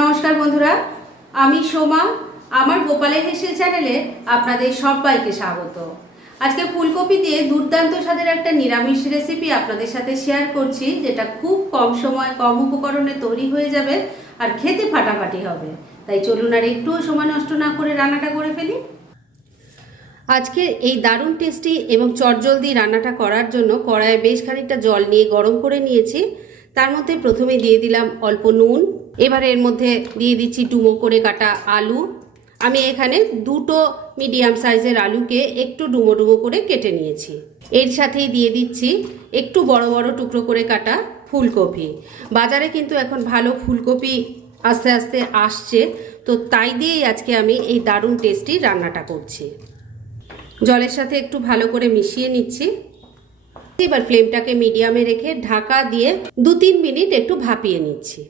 নমস্কার বন্ধুরা, আমি সোমা, আমার গোপালের হেসেল চ্যানেলে আপনাদের সবাইকে স্বাগত। আজকে ফুলকপি দিয়ে দুর্দান্ত স্বাদের একটা নিরামিষ রেসিপি আপনাদের সাথে শেয়ার করছি, যেটা খুব কম সময়, কম উপকরণে তৈরি হয়ে যাবে আর খেতে ফাটাফাটি হবে। তাই চলুন আর একটুও সময় নষ্ট না করে রান্নাটা করে ফেলি। আজকে এই দারুণ টেস্টি এবং চটজলদি রান্নাটা করার জন্য কড়াইয়ে বেশ খানিকটা জল নিয়ে গরম করে নিয়েছি। তার মধ্যে প্রথমে দিয়ে দিলাম অল্প নুন এবার এর মধ্যে দিয়ে দিচ্ছি ডুমো করে কাটা আলু। আমি এখানে দুটো মিডিয়াম সাইজের আলুকে একটু ডুমো ডুমো করে কেটে নিয়েছি। এর সাথেই দিয়ে দিচ্ছি একটু বড় বড় টুকরো করে কাটা ফুলকপি। বাজারে কিন্তু এখন ভালো ফুলকপি আস্তে আস্তে আসছে, তো তাই দিয়েই আজকে আমি এই দারুণ টেস্টি রান্নাটা করছি। জলের সাথে একটু ভালো করে মিশিয়ে নিচ্ছি। এবার ফ্লেমটাকে মিডিয়ামে রেখে ঢাকা দিয়ে দু তিন মিনিট একটু ভাপিয়ে নিচ্ছি।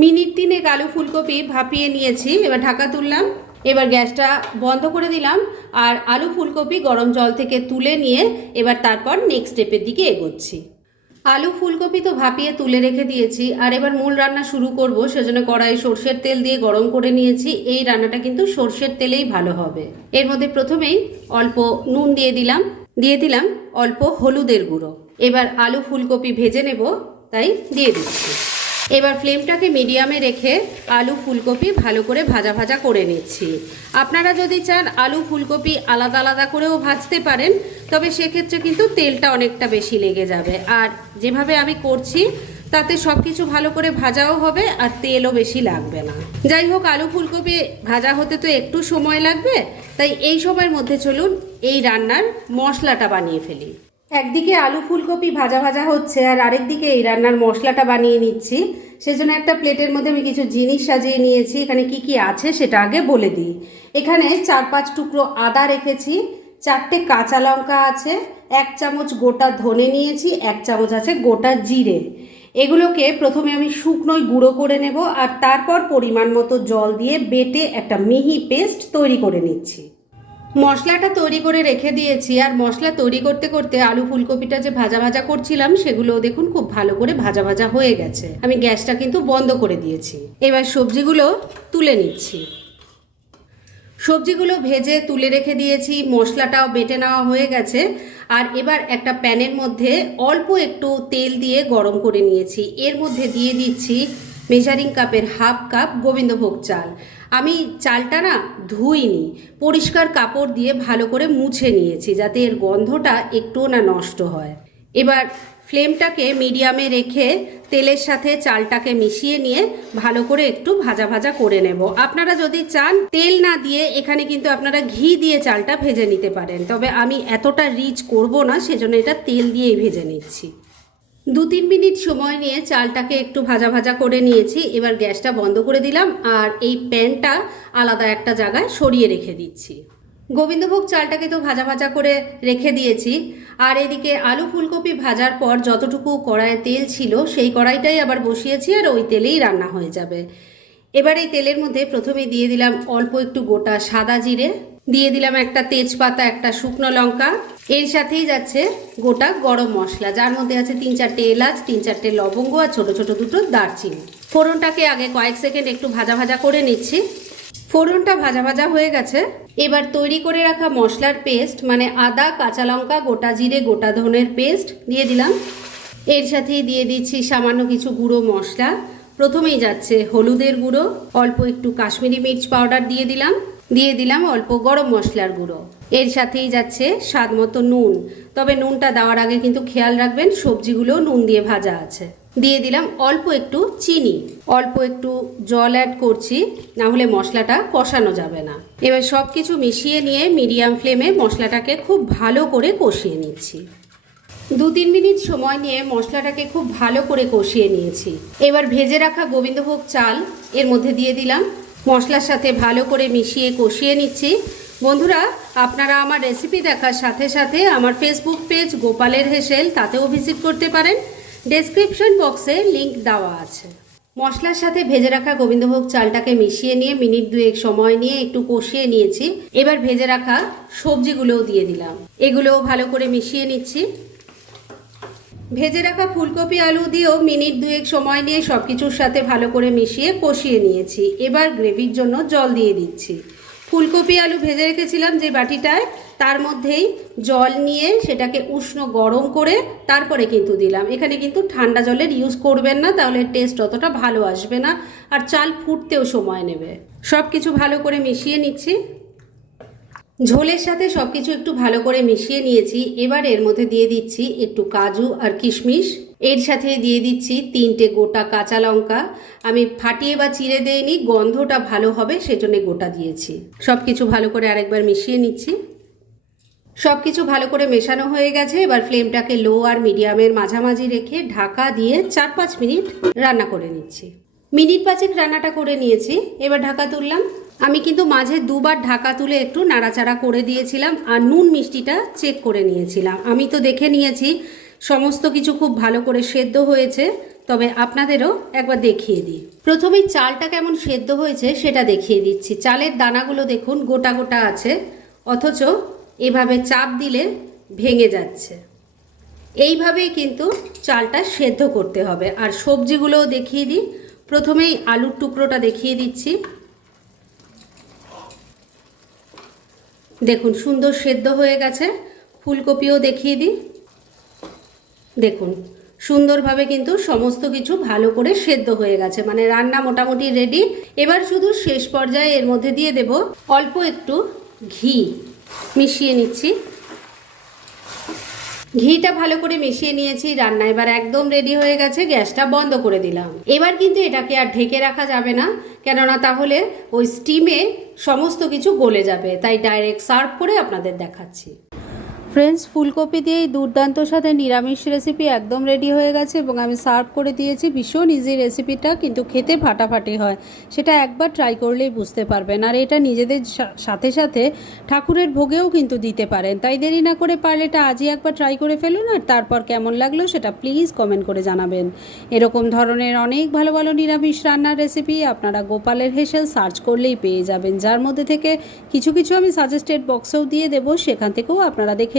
মিনিট তিনেক আলু ফুলকপি ভাপিয়ে নিয়েছি, এবার ঢাকা তুললাম। এবার গ্যাসটা বন্ধ করে দিলাম আর আলু ফুলকপি গরম জল থেকে তুলে নিয়ে এবার তারপর নেক্সট স্টেপের দিকে এগোচ্ছি। আলু ফুলকপি তো ভাপিয়ে তুলে রেখে দিয়েছি আর এবার মূল রান্না শুরু করব, সেজন্য কড়াই সর্ষের তেল দিয়ে গরম করে নিয়েছি। এই রান্নাটা কিন্তু সর্ষের তেলেই ভালো হবে। এর মধ্যে প্রথমেই অল্প নুন দিয়ে দিলাম দিয়ে দিলাম অল্প হলুদের গুঁড়ো। এবার আলু ফুলকপি ভেজে নেব, তাই দিয়ে দিচ্ছি। এবার ফ্লেমটাকে মিডিয়ামে রেখে আলু ফুলকপি ভালো করে ভাজা ভাজা করে নিচ্ছি। আপনারা যদি চান আলু ফুলকপি আলাদা আলাদা করেও ভাজতে পারেন, তবে সেক্ষেত্রে কিন্তু তেলটা অনেকটা বেশি লেগে যাবে। আর যেভাবে আমি করছি, তাতে সব কিছু ভালো করে ভাজাও হবে আর তেলও বেশি লাগবে না। যাই হোক, আলু ফুলকপি ভাজা হতে তো একটু সময় লাগবে, তাই এই সময়ের মধ্যে চলুন এই রান্নার মশলাটা বানিয়ে ফেলি। একদিকে আলু ফুলকপি ভাজা ভাজা হচ্ছে, আর আরেকদিকে এই রান্নার মশলাটা বানিয়ে নিচ্ছি। সেজন্য একটা প্লেটের মধ্যে আমি কিছু জিনিস সাজিয়ে নিয়েছি। এখানে কি কি আছে সেটা আগে বলে দিই। এখানে চার পাঁচ টুকরো আদা রেখেছি, চারটে কাঁচা লঙ্কা আছে, এক চামচ গোটা ধনে নিয়েছি, এক চামচ আছে গোটা জিরে। এগুলোকে প্রথমে আমি শুকনোই গুঁড়ো করে নেব, আর তারপর পরিমাণ মতো জল দিয়ে বেটে একটা মিহি পেস্ট তৈরি করে নিচ্ছি। মশলাটা তৈরি করে রেখে দিয়েছি, আর মশলা তৈরি করতে করতে আলু ফুলকপিটা যে ভাজা ভাজা করছিলাম সেগুলো দেখুন খুব ভালো করে ভাজা ভাজা হয়ে গেছে। আমি গ্যাসটা কিন্তু বন্ধ করে দিয়েছি। এবার সবজিগুলো তুলে নিচ্ছি। সবজিগুলো ভেজে তুলে রেখে দিয়েছি, মশলাটাও বেটে নেওয়া হয়ে গেছে, আর এবার একটা প্যানের মধ্যে অল্প একটু তেল দিয়ে গরম করে নিয়েছি। এর মধ্যে দিয়ে দিচ্ছি মেজারিং কাপের হাফ কাপ গোবিন্দভোগ চাল। আমি চালটা না ধুইনি, পরিষ্কার কাপড় দিয়ে ভালো করে মুছে নিয়েছি যাতে এর গন্ধটা একটুও না নষ্ট হয়। এবার ফ্লেমটাকে মিডিয়ামে রেখে তেলের সাথে চালটাকে মিশিয়ে নিয়ে ভালো করে একটু ভাজা ভাজা করে নেব। আপনারা যদি চান তেল না দিয়ে এখানে কিন্তু আপনারা ঘি দিয়ে চালটা ভেজে নিতে পারেন, তবে আমি এতটা রিচ করব না, সেজন্য এটা তেল দিয়েই ভেজে নিচ্ছি। দু তিন মিনিট সময় নিয়ে চালটাকে একটু ভাজা ভাজা করে নিয়েছি। এবার গ্যাসটা বন্ধ করে দিলাম আর এই প্যানটা আলাদা একটা জায়গায় সরিয়ে রেখে দিচ্ছি। গোবিন্দভোগ চালটাকে তো ভাজা ভাজা করে রেখে দিয়েছি। আর এদিকে আলু ফুলকপি ভাজার পর যতটুকু কড়াইয়ে তেল ছিল সেই কড়াইটাই আবার বসিয়েছি আর ওই তেলেই রান্না হয়ে যাবে। এবার এই তেলের মধ্যে প্রথমে দিয়ে দিলাম অল্প একটু গোটা সাদা জিরে, দিয়ে দিলাম একটা তেজপাতা, একটা শুকনো লঙ্কা এর সাথেই যাচ্ছে গোটা গরম মশলা, যার মধ্যে আছে তিন চারটে এলাচ, তিন চারটে লবঙ্গ আর ছোট ছোট দুটো দারচিনি। ফোড়নটাকে আগে কয়েক সেকেন্ড একটু ভাজা ভাজা করে নিচ্ছি। ফোড়নটা ভাজা ভাজা হয়ে গেছে। এবার তৈরি করে রাখা মশলার পেস্ট মানে আদা, কাঁচা লঙ্কা, গোটা জিরে, গোটা ধনের পেস্ট দিয়ে দিলাম। এর সাথেই দিয়ে দিচ্ছি সামান্য কিছু গুঁড়ো মশলা। প্রথমেই যাচ্ছে হলুদের গুঁড়ো, অল্প একটু কাশ্মীরি মির্চ পাউডার দিয়ে দিলাম। দিয়ে দিলাম অল্প গরম মশলার গুঁড়ো। এর সাথেই যাচ্ছে স্বাদ মতো নুন। তবে নুনটা দেওয়ার আগে কিন্তু খেয়াল রাখবেন সবজিগুলো নুন দিয়ে ভাজা আছে। দিয়ে দিলাম অল্প একটু চিনি। অল্প একটু জল অ্যাড করছি, না হলে মশলাটা কষানো যাবে না। এবার সব কিছু মিশিয়ে নিয়ে মিডিয়াম ফ্লেমে মশলাটাকে খুব ভালো করে কষিয়ে নিচ্ছি। দু তিন মিনিট সময় নিয়ে মশলাটাকে খুব ভালো করে কষিয়ে নিয়েছি। এবার ভেজে রাখা গোবিন্দভোগ চাল, এর মধ্যে দিয়ে দিলাম। মশলার সাথে ভালো করে মিশিয়ে কষিয়ে নিচ্ছি। বন্ধুরা, আপনারা আমার রেসিপি দেখার সাথে সাথে আমার ফেসবুক পেজ গোপালের হেসেল তাতেও ভিজিট করতে পারেন। ডেসক্রিপশন বক্সে লিংক দেওয়া আছে। মশলার সাথে ভেজে রাখা গোবিন্দভোগ চালটাকে মিশিয়ে নিয়ে মিনিট দুয়েক সময় নিয়ে একটু কষিয়ে নিয়েছি। এবার ভেজে রাখা সবজিগুলোও দিয়ে দিলাম। এগুলোও ভালো করে মিশিয়ে নিচ্ছি। ভেজে রাখা ফুলকপি, আলু দিয়েও মিনিট দুয়েক সময় নিয়ে সব কিছুর সাথে ভালো করে মিশিয়ে কষিয়ে নিয়েছি। এবার গ্রেভির জন্য জল দিয়ে দিচ্ছি। ফুলকপি আলু ভেজে রেখেছিলাম যে বাটিটায়, তার মধ্যেই জল নিয়ে সেটাকে উষ্ণ গরম করে তারপরে কিন্তু দিলাম। এখানে কিন্তু ঠান্ডা জলের ইউজ করবেন না, তাহলে টেস্ট অতটা ভালো আসবে না আর চাল ফুটতেও সময় নেবে। সব কিছু ভালো করে মিশিয়ে নিচ্ছি। ঝোলের সাথে সব কিছু একটু ভালো করে মিশিয়ে নিয়েছি। এবার এর মধ্যে দিয়ে দিচ্ছি একটু কাজু আর কিশমিশ। এর সাথে দিয়ে দিচ্ছি তিনটে গোটা কাঁচা লঙ্কা। আমি ফাটিয়ে বা চিড়ে দেইনি, গন্ধটা ভালো হবে, সেজন্য গোটা দিয়েছি। সব কিছু ভালো করে আরেকবার মিশিয়ে নিচ্ছি। সব কিছু ভালো করে মেশানো হয়ে গেছে, এবার ফ্লেমটাকে লো আর মিডিয়ামের মাঝামাঝি রেখে ঢাকা দিয়ে চার পাঁচ মিনিট রান্না করে নিচ্ছি। মিনিট পাঁচেক রান্নাটা করে নিয়েছি, এবার ঢাকা তুললাম। আমি কিন্তু মাঝে দুবার ঢাকা তুলে একটু নাড়াচাড়া করে দিয়েছিলাম আর নুন মিষ্টিটা চেক করে নিয়েছিলাম। আমি তো দেখে নিয়েছি সমস্ত কিছু খুব ভালো করে সেদ্ধ হয়েছে, তবে আপনাদেরও একবার দেখিয়ে দিই। প্রথমেই চালটা কেমন সেদ্ধ হয়েছে সেটা দেখিয়ে দিচ্ছি। চালের দানাগুলো দেখুন, গোটা গোটা আছে, অথচ এভাবে চাপ দিলে ভেঙে যাচ্ছে। এইভাবেই কিন্তু চালটা সেদ্ধ করতে হবে। আর সবজিগুলোও দেখিয়ে দিই। প্রথমেই আলুর টুকরোটা দেখিয়ে দিচ্ছি। দেখুন, সুন্দর সেদ্ধ হয়ে গেছে। ফুলকপিও দেখিয়ে দিই। দেখুন, সুন্দরভাবে কিন্তু সমস্ত কিছু ভালো করে সেদ্ধ হয়ে গেছে মানে রান্না মোটামুটি রেডি এবার শুধু শেষ পর্যায়ে এর মধ্যে দিয়ে দেব অল্প একটু ঘি। মিশিয়ে নিচ্ছি। ঘিটা ভালো করে মিশিয়ে নিয়েছি, রান্না এবার একদম রেডি হয়ে গেছে, গ্যাসটা বন্ধ করে দিলাম। এবার কিন্তু এটাকে আর ঢেকে রাখা যাবে না, কেননা তাহলে ওই স্টিমে সমস্ত কিছু গলে যাবে, তাই ডাইরেক্ট সার্ভ করে আপনাদের দেখাচ্ছি। ফ্রেন্ডস, ফুলকপি দিয়ে এই দুর্দান্ত সাথে নিরামিষ রেসিপি একদম রেডি হয়ে গেছে এবং আমি সার্ভ করে দিয়েছি। ভীষণ ইজি রেসিপিটা, কিন্তু খেতে ফাটাফাটি হয়। সেটা একবার ট্রাই করলেই বুঝতে পারবেন। আর এটা নিজেদের সাথে সাথে ঠাকুরের ভোগেও কিন্তু দিতে পারেন। তাই দেরি না করে পারলে এটা আজই একবার ট্রাই করে ফেলুন আর তারপর কেমন লাগল সেটা প্লিজ কমেন্ট করে জানাবেন। এরকম ধরনের অনেক ভালো ভালো নিরামিষ রান্নার রেসিপি আপনারা গোপালের হেসেল সার্চ করলেই পেয়ে যাবেন। যার মধ্যে থেকে কিছু কিছু আমি সাজেস্টেড বক্সেও দিয়ে দেবো, সেখান থেকেও আপনারা দেখে